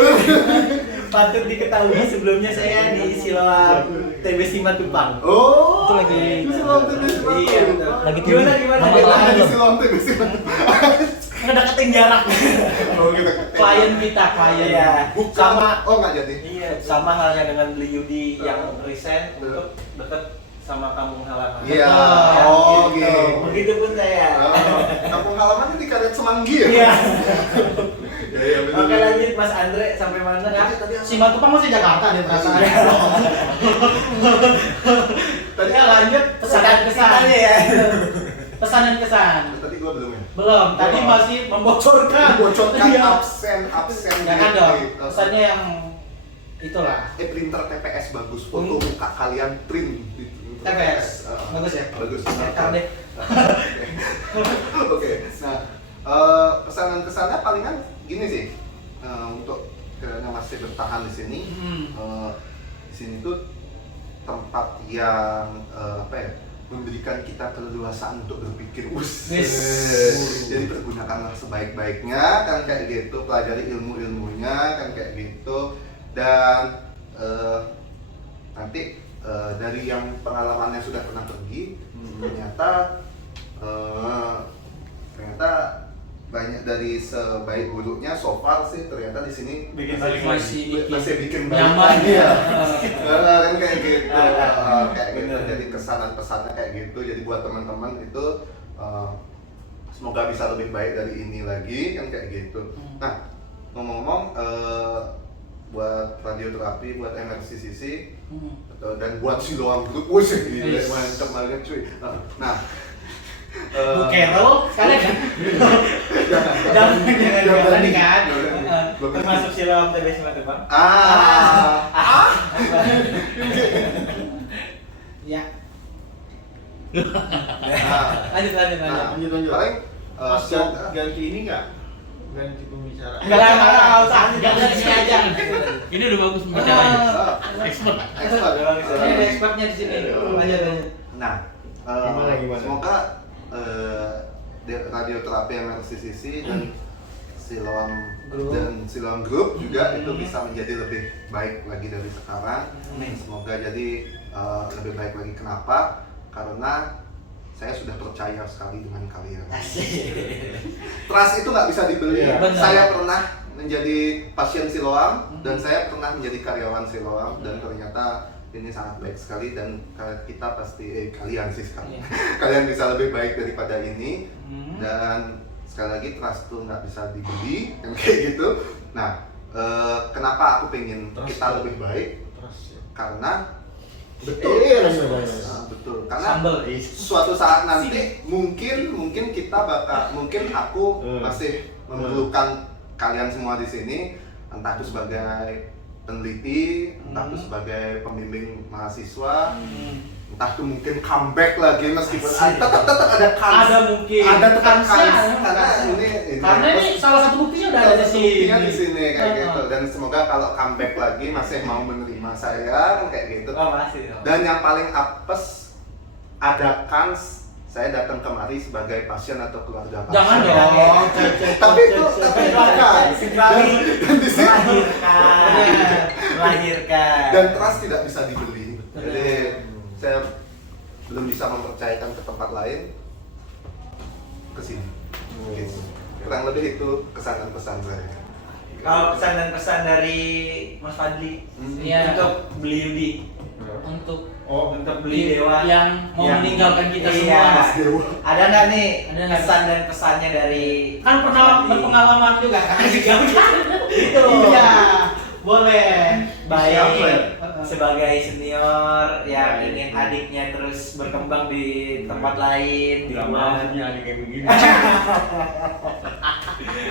Patut diketahui sebelumnya saya di Siloam TBC Matupang. Oh, Itu lagi Siloam TBC Matupang. Iya, betul. Lagi Gimana Lagi di Siloam TBC Matupang. Ngedeketin jarak. Oh gitu. klien kita, klien. Iya. Bukan. Sama Nggak jadi. iya, sama halnya dengan beli Yudi yang resign untuk deket sama kampung halaman. Iya. Betul. Oh, gitu. Begitupun saya. Kampung halaman di Karet Semanggi ya? Iya. Iya, betul. Oke lanjut Mas Andre sampai mana? Si Matupang masih Jakarta deh perasaan. Tadi Ya lanjut pesan dan kesan. ya. Pesan dan kesan. Tadi gua belum ya? Belum, tadi masih membocorkan. Bocorkan Iya. absen. Jangan dong. Pesannya yang itulah. Printer TPS bagus, foto muka kalian print di TPS. Bagus ya? Bagus. Ntar deh. Oke. Nah, pesanan kesannya palingan gini sih. Untuk yang masih bertahan di sini, di sini tuh tempat yang memberikan kita keleluasaan untuk berpikir. Yes. Jadi pergunakanlah sebaik-baiknya kan kayak gitu, pelajari ilmu-ilmunya kan kayak gitu. Dan nanti dari yang pengalamannya sudah pernah pergi, ternyata banyak dari sebaik buruknya so far sih ternyata di sini masih bikin nyaman ya. Kan kayak gitu. Kayak gitu. Jadi kesan dan pesannya kayak gitu. Jadi buat teman-teman itu semoga bisa lebih baik dari ini lagi kan kayak gitu. Nah, ngomong-ngomong buat radioterapi, buat MRCCC dan buat Siloam Group, gila mantap banget cuy. Nah, Bu Carol sekalian kan? Jangan kan? Termasuk Siloam TB Simatupang. Ya. Nah, Lanjut. paling Mas ganti ini nggak? Ganti pembicara. Enggak usah. Jangan di sini aja. Ini udah bagus pembicaranya. Expert. Ini ada expertnya di sini. Lanjut. Nah, Gimana? semoga radioterapi MRCCC dan Siloam Group juga itu bisa menjadi lebih baik lagi dari sekarang. Semoga jadi lebih baik lagi. Kenapa? Karena saya sudah percaya sekali dengan kalian. Trust itu nggak bisa dibeli. Iya, benar. Saya pernah menjadi pasien Siloam dan saya pernah menjadi karyawan Siloam dan ternyata ini sangat baik sekali dan kita pasti kalian sih sekarang kalian bisa lebih baik daripada ini dan sekali lagi trust itu nggak bisa dibeli kan kayak gitu. Nah, kenapa aku pengen Trust kita lebih baik? Trust ya. Karena betul, betul. Karena suatu saat nanti mungkin kita mungkin aku masih memerlukan kalian semua di sini, entah itu sebagai peneliti, entah itu sebagai pembimbing mahasiswa, entah itu mungkin comeback lagi meskipun tetap ada kans, kans karena ini salah satu buktinya udah ada di sini kayak gitu. Dan semoga kalau comeback lagi masih mau menerima saya kan kayak gitu. Dan yang paling apes ada kans saya datang kemari sebagai pasien atau keluarga pasien. Jangan dong. Tapi silakan. Dan di sini melahirkan. Dan trust tidak bisa dibeli. Jadi saya belum bisa mempercayakan ke tempat lain ke sini. Gitu. Kurang lebih itu kesan dan pesan saya. Kalau pesan dan pesan dari Mas Fadli untuk beli Yudi, untuk beli Dewa yang mau meninggalkan kita semua. Ada nggak nih Ada nggak? pesan dan pesannya dari Kan pernah berpengalaman juga kan? Itu. Iya, boleh. Baik sebagai senior yang ingin adiknya terus berkembang di tempat lain di luar. adik kayak begini.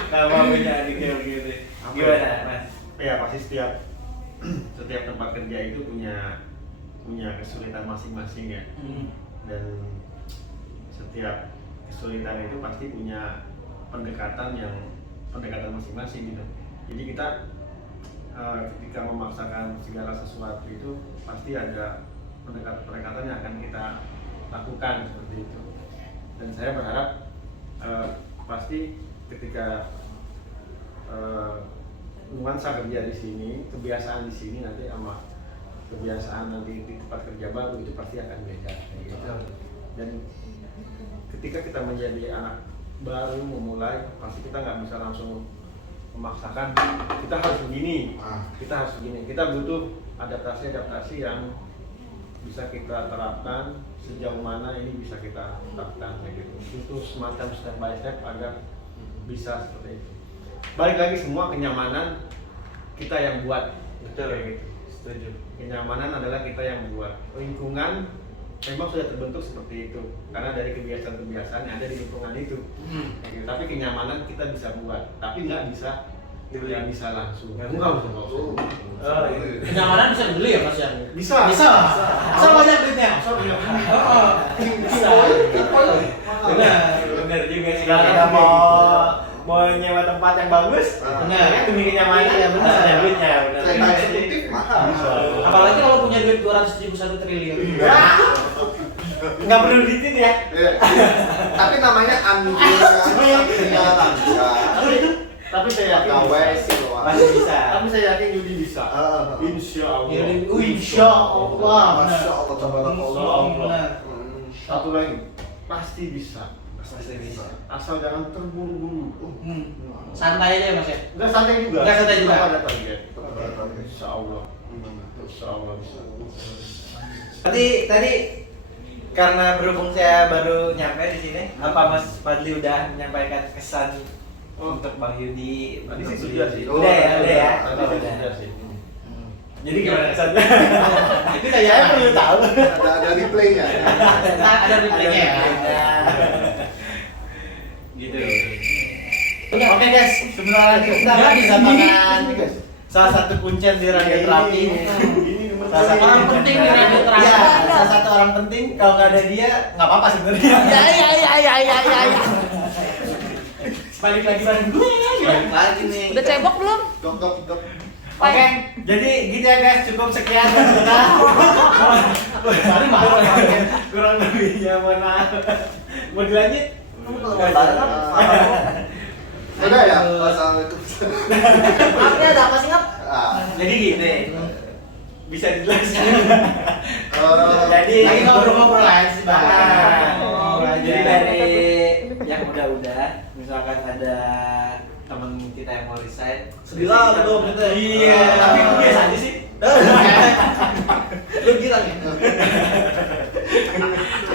Nggak mau punya adiknya begini. Gimana, Mas? Ya pasti setiap tempat kerja itu punya kesulitan masing-masing ya. Dan setiap kesulitan itu pasti punya pendekatan masing-masing gitu. Jadi kita ketika memaksakan segala sesuatu itu pasti ada pendekatan yang akan kita lakukan seperti itu. Dan saya berharap pasti ketika nuansa kerja di sini, kebiasaan di sini nanti sama kebiasaan nanti di tempat kerja baru itu pasti akan beda gitu. Dan ketika kita menjadi anak baru memulai, pasti kita nggak bisa langsung memaksakan kita harus begini, kita butuh adaptasi yang bisa kita terapkan sejauh mana ini bisa kita terapkan kayak gitu. Itu semacam step by step agar bisa seperti itu. Balik lagi semua kenyamanan kita yang buat. Betul kayak gitu. Setuju. Kenyamanan adalah kita yang buat. Lingkungan memang sudah terbentuk seperti itu karena dari kebiasaan-kebiasaan yang ada di lingkungan itu. Gitu. Tapi kenyamanan kita bisa buat, tapi nggak bisa langsung. Enggak bisa langsung. Kenyamanan bisa dibeli ya Mas ya? Bisa. Asal banyak duitnya. Benar juga sih. Kalau kita mau nyewa tempat yang bagus, benar kan demi kenyamanan, iya, benar. ada duitnya, benar. Kereta eksekutif mahal. Apalagi kalau punya duit 200 ribu 1 triliun. nggak perlu ditit ya. Iya. Tapi namanya Andrea Rangga. Tapi saya yakin Pegawai bisa. Siloam. Masih bisa. Tapi saya yakin Yudi bisa. Insya Allah. Insya Allah. Masya Allah, tabarakallah. Benar. Satu lagi, pasti bisa. Pasti bisa. Asal jangan terburu-buru. Santai aja Mas ya. Enggak santai juga. Nggak santai juga. Tetap ada target. Insya Allah. Insya Allah bisa. Tadi karena berhubung saya baru nyampe di sini, apa Mas Fadli udah menyampaikan kesan untuk Bang Yudi? Tadi sih sudah sih. Udah ya. Tadi sih sudah sih. Jadi gimana kesannya? Itu saya perlu tahu. Ada replaynya. Ada replaynya ya. Gitu. Oke guys, sebelum lanjut kita Nggak, bisa tangan salah satu kuncen di radioterapi. Salah satu Orang kuncen penting di radioterapi. Iya, salah satu orang penting. Kalau nggak ada dia, nggak apa-apa sebenarnya. Ya. Balik lagi bareng gue. Balik lagi nih. Udah cebok belum? Dok. Oke, jadi gitu ya guys, cukup sekian dari kita. Kurang lebihnya mohon maaf. Mau dilanjut? Udah ya. Wassalamualaikum. Maafnya ada apa sih ngap? Jadi gini, bisa dijelaskan. Jadi Lagi ngobrol-ngobrol aja sih Bang. Jadi dari yang udah-udah, misalkan ada temen kita yang mau resign, Sedih lah dong gitu ya. Iya, tapi lu biasa aja sih. Lu gila nih.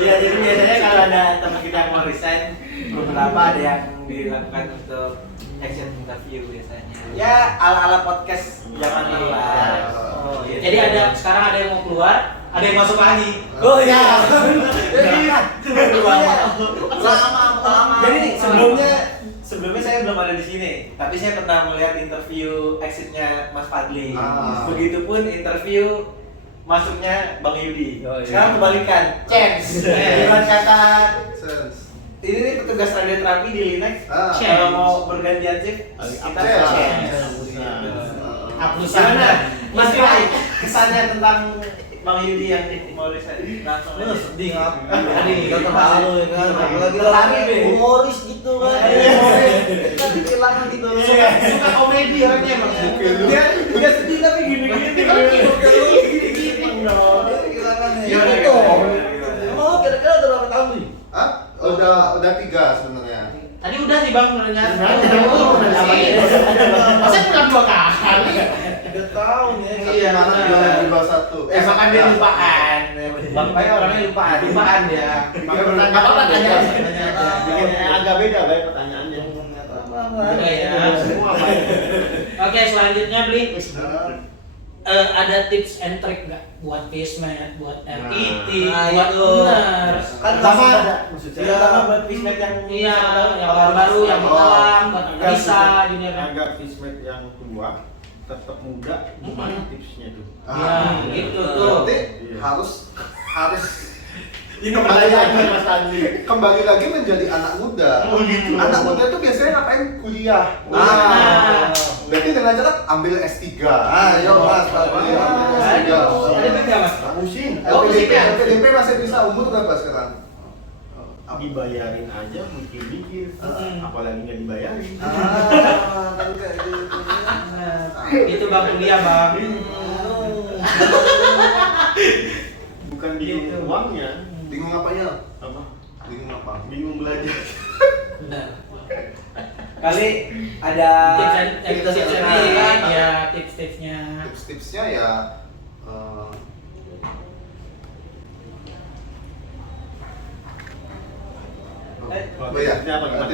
Iya, jadi biasanya kalau ada teman kita yang mau resign, beberapa ada yang dilakukan untuk action interview biasanya. Ya, ala-ala podcast zaman dulu lah. Oh, iya. Jadi sekarang ada yang mau keluar, ada yang masuk lagi. Oh iya. Lama. Jadi sebelumnya saya belum ada di sini, tapi saya pernah melihat interview exitnya Mas Fadli. Begitupun interview masuknya Bang Yudi. Oh, iya. Sekarang kebalikan, chance. Dengan kata ini nih petugas radioterapi di Linex. Kalau mau bergantian shift, kita chance. Gimana? Mas Fadli, kesannya tentang Bang Yudi yang mau resign langsung aja. Sedih ngap. Tadi kata malu ya kan. Lagi Lari, Be. humoris gitu kan. Kita kehilangan gitu. Suka komedi orangnya emang. Dia sedih tapi gini-gini. Ya dong. Oh, kira-kira udah berapa tahun nih? Udah 3 sebenarnya. Tadi udah sih Bang sebenarnya. Masa bukan 2 kali? 3 tahun ya. Iya, mana 2021. Makan dia lupaan. Bang Pai orangnya lupaan. Lupaan dia. Pertanyaan apa-apa, tanya aja. Bikin yang agak beda baik pertanyaannya. Udah ya. Semua baik. Oke, selanjutnya Bli. Ada tips and trick nggak buat Fismet, buat RTT, buat benar? Kan Sama, maksud iya. saya sama buat Fismet yang Iya, yang baru-baru, yang mengalang, buat bisa junior. Agar Fismet yang tua tetap muda, gimana tipsnya tuh? Iya, gitu tuh. Berarti Iya. harus Ini pertanyaannya Mas Fadli. kembali lagi menjadi anak muda. Anak muda tuh biasanya ngapain? Kuliah. Berarti dengan cara ambil S3. Ayo Mas, ambil S3. Ada beda Mas? Musim. LPDP masih bisa. Umur berapa sekarang? Dibayarin aja mikir-mikir, apalagi nggak dibayarin. Kan kayak gitu. Itu Bang kuliah Bang. Bukan bingung Gitu. uangnya, Bingung apanya? apa? Bingung apa? Bingung belajar. kali ada Tips-tipsnya ya, tips-tipsnya. Tips-tipsnya ya Kalau iya. tipsnya apa gimana?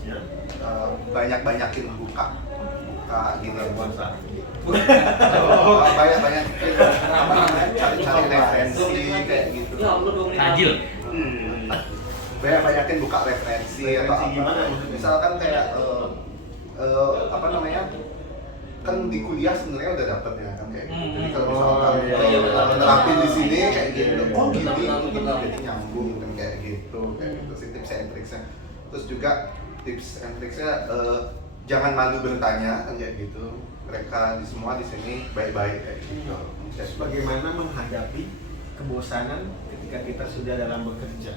Ya, banyak-banyakin buka gini puasa. banyak cari referensi kayak gitu. Ya Allah, 25. Tajil. Banyak-banyakin buka referensi atau Referensi apa. gimana maksudnya? Misalkan kayak apa namanya, kan di kuliah sebenarnya udah dapet ya kan kayak gitu. Jadi kalau misalkan iya, betul. nerapin di sini kayak gitu, Iya, oh betul, gini betul, mungkin betul. jadi nyambung kan kayak gitu sih tips and tricksnya. Terus juga tips and tricksnya jangan malu bertanya kan kayak gitu. Mereka semua di sini baik-baik kayak gitu. Bagaimana menghadapi kebosanan ketika kita sudah dalam bekerja.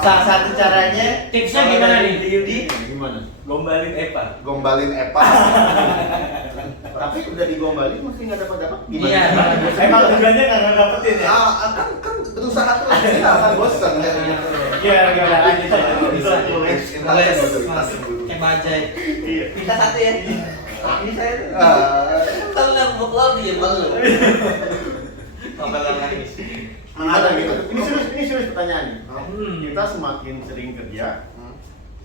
Salah satu caranya Tipsnya gimana nih? Yudi? Gimana? Gombalin Eva. Gombalin Epa. Tapi udah digombalin masih nggak dapat gimana? Iya. Emang tujuannya nggak dapetin ya? Kan berusaha terus kita akan bosan kayak gitu. Iya, gimana lanjut aja. Bisa. Kayak bajai. Minta satu ya. Ini saya. Kalau nembok lo dia malu. Pengalaman ini. Ada gitu. Ini serius pertanyaannya. Kita semakin sering kerja,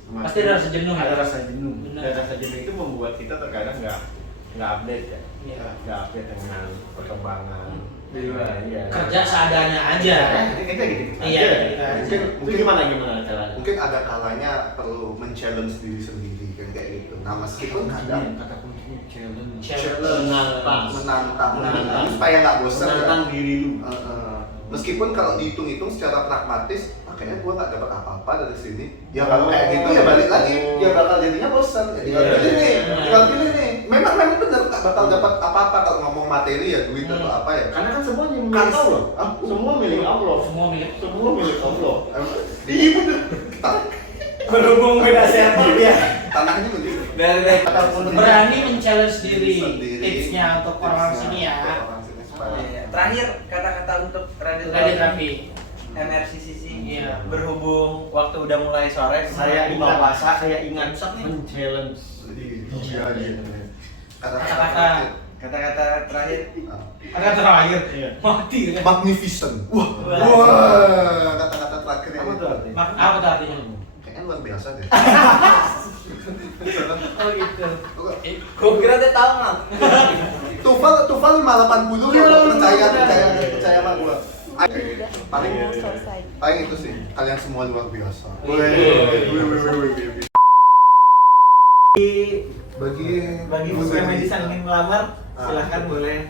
semakin Pasti ada rasa jenuh. Ada rasa jenuh. Benar. Dan rasa jenuh itu membuat kita terkadang nggak update ya. Iya. Nggak update dengan perkembangan. Iya. Kerja seadanya aja. Kita gitu. Iya. Mungkin gimana caranya? Mungkin ada kalanya perlu men-challenge diri sendiri kan kayak gitu. Nah meskipun kadang kata kuncinya challenge. menantang supaya nggak bosan. Menantang diri lu. Meskipun kalau dihitung-hitung secara pragmatis, kayaknya gua nggak dapat apa-apa dari sini. Ya kalau kayak gitu ya balik lagi, ya bakal jadinya bosan. Ya, tinggal pilih nih. Memang benar nggak bakal dapat apa-apa kalau ngomong materi ya duit atau apa ya. Karena kan semuanya milik Allah. Semua milik Allah. Semua milik. Semua milik Allah. Iya bener. Berhubung beda server ya. Tanahnya begitu. Dari Berani men-challenge diri. Sendiri. Tipsnya untuk orang sini ya. Orang sini supaya- Terakhir kata-kata untuk Radio Radioterapi. MRCCC. Iya. Berhubung waktu udah mulai sore, Saya buka puasa. ingat men-challenge. Iya. Kata-kata. Kata-kata terakhir. Kata terakhir. Iya. Mati kan? Magnificent. Wah. Kata-kata terakhir Apa tuh artinya? Apa tuh artinya? Kayaknya luar biasa deh. Oh gitu. Gue kira dia tahu nggak? Tufal 580 kalau percaya sama gua. Paling paling itu sih, kalian semua luar biasa. Bagi muslim yang ingin melamar, silahkan boleh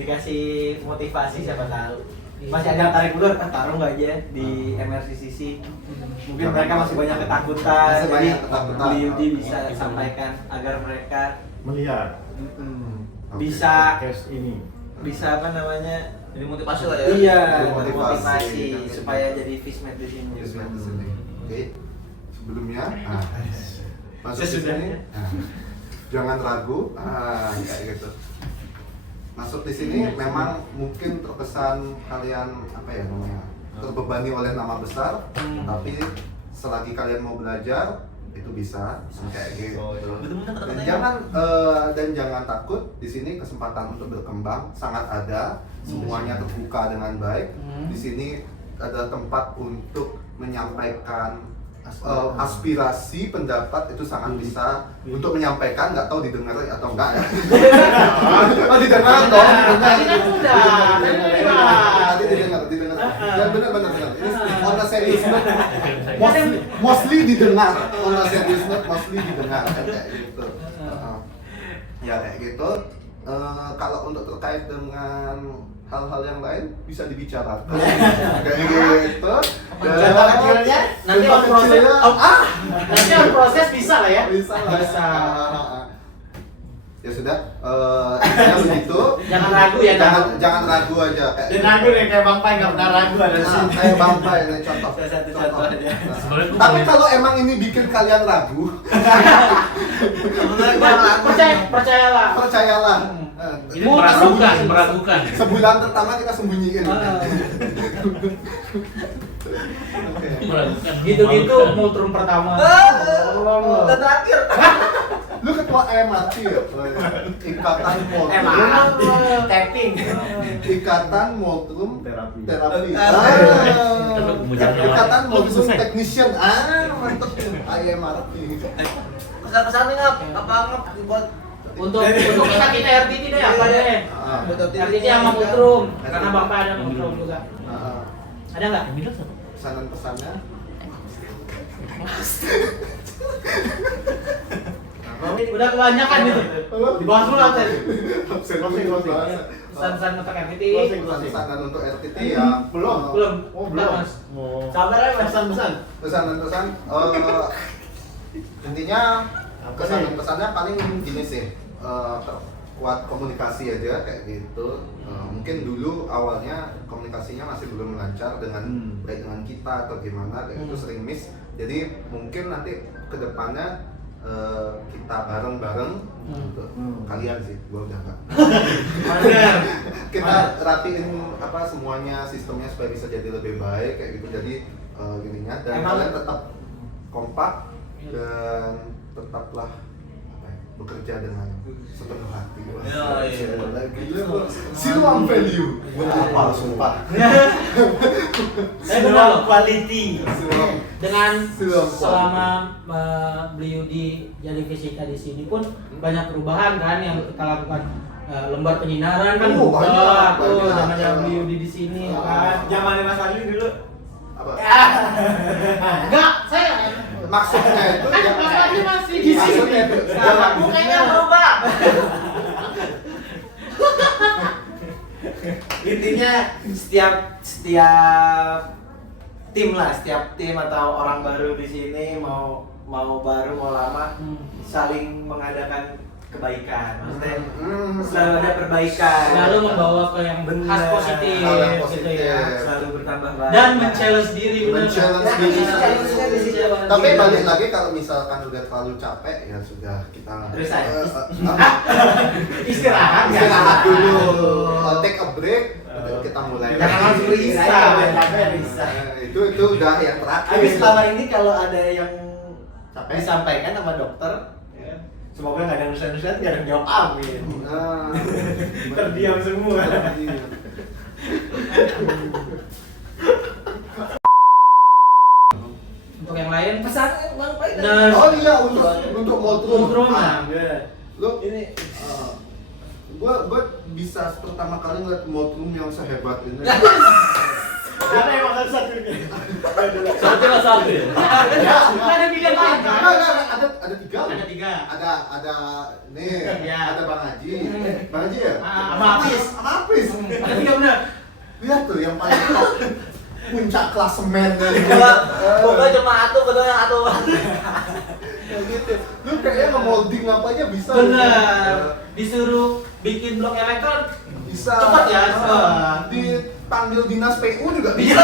dikasih motivasi siapa tahu. Masih ada tarik ulur, taruh nggak aja di MRCCC. Mungkin mereka masih banyak ketakutan, Masih jadi banyak ketakutan. Beli Yudi bisa sampaikan agar mereka Melihat bisa case ini. bisa apa namanya? Jadi motivasi lah ya. Iya, Motivasi. motivasi supaya jadi fishmate di sini. Oke. Sebelumnya, masuk ke Sesudahnya. sini. Jangan ragu, kayak gitu. Masuk di sini memang mungkin terkesan kalian apa ya namanya terbebani oleh nama besar, tapi selagi kalian mau belajar itu bisa kayak gitu. Dan jangan takut, di sini kesempatan untuk berkembang sangat ada, semuanya terbuka dengan baik. Di sini ada tempat untuk menyampaikan aspirasi, pendapat itu sangat bisa untuk menyampaikan, nggak tahu didengar atau enggak ya. Oh didengar dong, Tadi kan udah. Tadi didengar. Dan benar. Ini on a serious note, mostly didengar. On a serious note, mostly didengar kayak gitu. Ya kayak gitu. Kalau untuk terkait dengan hal-hal yang lain bisa dibicarakan kayak gitu. Contoh kecilnya Nanti on proses. Nanti on proses bisa lah ya. Bisa. Ya sudah, intinya begitu. Jangan ragu ya. Jangan ragu aja. Dan ragu nih kayak Bang Pai nggak pernah ragu ada di sini. Kayak Bang Pai, ini contoh. Salah satu contoh aja. Tapi kalau emang ini bikin kalian ragu, Percayalah. percayalah. Ini meragukan. Sebulan pertama kita sembunyiin. Meragukan. Gitu-gitu multrum pertama. Dan terakhir. Lu ketua MRT ya? Ikatan Multrum Tapping. Ikatan Multrum Terapi. Terapi. Kemudian Ikatan Multrum Technician. Mantep tuh. IMRT. Pesan-pesan nih ngap, apa ngap buat Untuk kita RTT deh apa deh? RTT sama multrum. Karena Bapak ada multrum juga. Ada nggak? Pesanan-pesannya. Udah kebanyakan gitu. Dibahas dulu lah tadi. Closing. Pesan-pesan untuk RTT. Pesanan untuk RTT ya. Belum. Udah, Mas. Sabar aja pesan-pesan. Pesan-pesan. Intinya pesan-pesannya paling gini sih. kuat komunikasi aja kayak gitu. Mungkin dulu awalnya komunikasinya masih belum lancar dengan baik dengan kita atau gimana kayak gitu, sering miss. Jadi mungkin nanti kedepannya kita bareng-bareng gitu. Kalian sih, gua udah enggak. Kita rapiin apa semuanya, sistemnya supaya bisa jadi lebih baik kayak gitu. Jadi gininya dan kalian tetap kompak dan tetaplah bekerja dengan sepenuh hati. Gila, siluam value. Buat apa sumpah? Saya benar loh. Quality. Dengan Siluam selama beliau jadi visita di sini pun banyak perubahan kan yang kita lakukan. Lembar penyinaran kan banyak. namanya beliau di sini kan. Zamannya Mas Adli dulu. Apa? Enggak, saya Maksudnya itu kan Mas Adli masih di sini. maksudnya itu Mukanya berubah. Intinya setiap tim lah, setiap tim atau orang baru di sini mau baru mau lama saling mengadakan kebaikan. Maksudnya selalu ada perbaikan. Selalu membawa ke yang Benar. khas positif, Hal yang gitu positif. ya. Selalu bertambah baik. Dan men-challenge diri benar. Men-challenge Nah, diri. challenge-nya di situ. Tapi balik lagi kalau misalkan udah terlalu capek ya sudah kita Resign. Istirahat ya. istirahat dulu, take a break, kita mulai. Jangan langsung resign. Itu udah yang terakhir. Habis selama ini kalau ada yang Capek. disampaikan sama dokter, ya, semoga nggak ada nusan-nusan, nggak ada yang jawab amin. Nah, Terdiam semua. Untuk yang lain Pesan Bang Pai. dan Oh iya untuk Motrum. Lu Ini gua bisa pertama kali ngeliat Motrum yang sehebat ini. karena emang harus satunya. Satu lah satu ya. ada pilihan lain kan? Ada tiga. Ada tiga. Ada nih, Iya. ada Bang Haji. Bang Haji ya? Sama Hafiz. Sama Hafiz. Ada tiga benar. Lihat tuh yang paling top. Puncak klasemen dari Pokoknya cuma atuh, betul yang atuh. kayak gitu. Lu kayaknya nge-molding apa aja bisa. Benar. Disuruh bikin blok elektron Bisa. cepat ya. Dipanggil dinas PU juga bisa.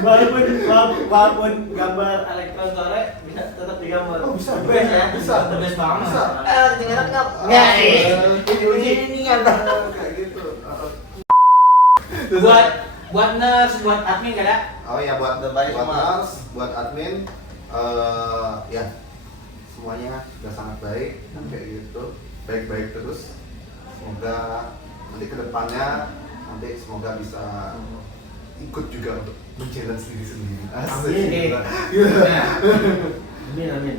walaupun gambar elektron sore bisa tetap digambar. Oh, bisa. Best ya. Bisa. The best banget. Bisa. Tinggal nggak? Nggak, Ini kayak gitu. Buat nurse, buat admin gak ada? Oh ya buat Terbaik buat semua. nurse, buat admin, ya semuanya sudah sangat baik kayak gitu, baik-baik terus. Semoga nanti kedepannya semoga bisa ikut juga untuk men-challenge diri sendiri. Amin. Iya. Amin.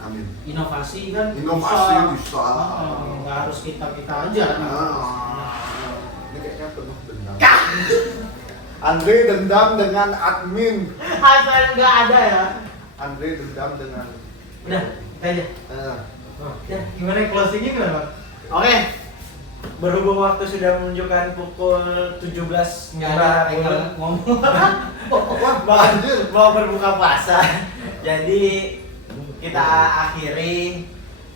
Amin. Inovasi kan Inovasi bisa. nggak harus kita aja. Ini kayaknya penuh dendam. Andre dendam dengan admin. Asal nggak ada ya. Andre dendam dengan. Udah, kita aja. Ya, gimana closingnya gimana Bang? Oke. Berhubung waktu sudah menunjukkan pukul 17 Nggak ada tinggal ngomong. mau berbuka puasa. Jadi kita akhiri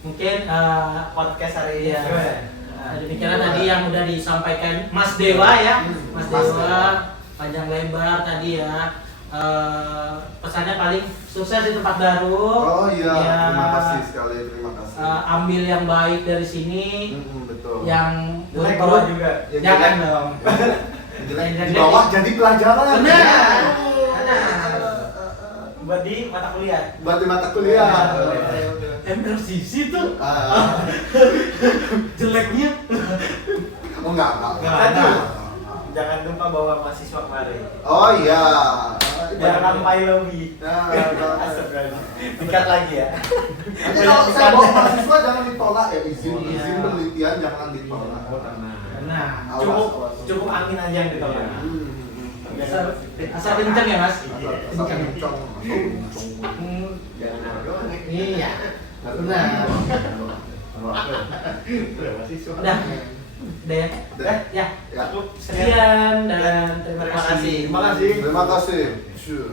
Mungkin podcast hari ini. Iya. Gimana? demikian tadi yang udah disampaikan Mas Dewa ya. Mas Dewa panjang lebar tadi ya. Pesannya paling sukses di tempat baru. Oh iya, Ya, terima kasih sekali, terima kasih. ambil yang baik dari sini. Betul. Yang Jelek buruk bawa juga. Yang jangan jelek. dong. Jelek di bawah jadi pelajaran. Benar. Buat di mata kuliah. Buat di mata kuliah. MRCC tuh Ah. jeleknya. Oh enggak. Jangan lupa bawa mahasiswa kemari. Oh iya. Jangan sampai lobby. Nah, Dikat lagi ya. nanti kalau saya bawa mahasiswa jangan ditolak ya, izin Iya. penelitian jangan ditolak. Nah, Cukup angin aja yang ditolak. asal kenceng ya Mas. Asal kencang. Iya. Benar. Udah. Udah ya. Udah. Ya. Ya. Sekian dan terima kasih. Terima kasih. Terima kasih. Sure.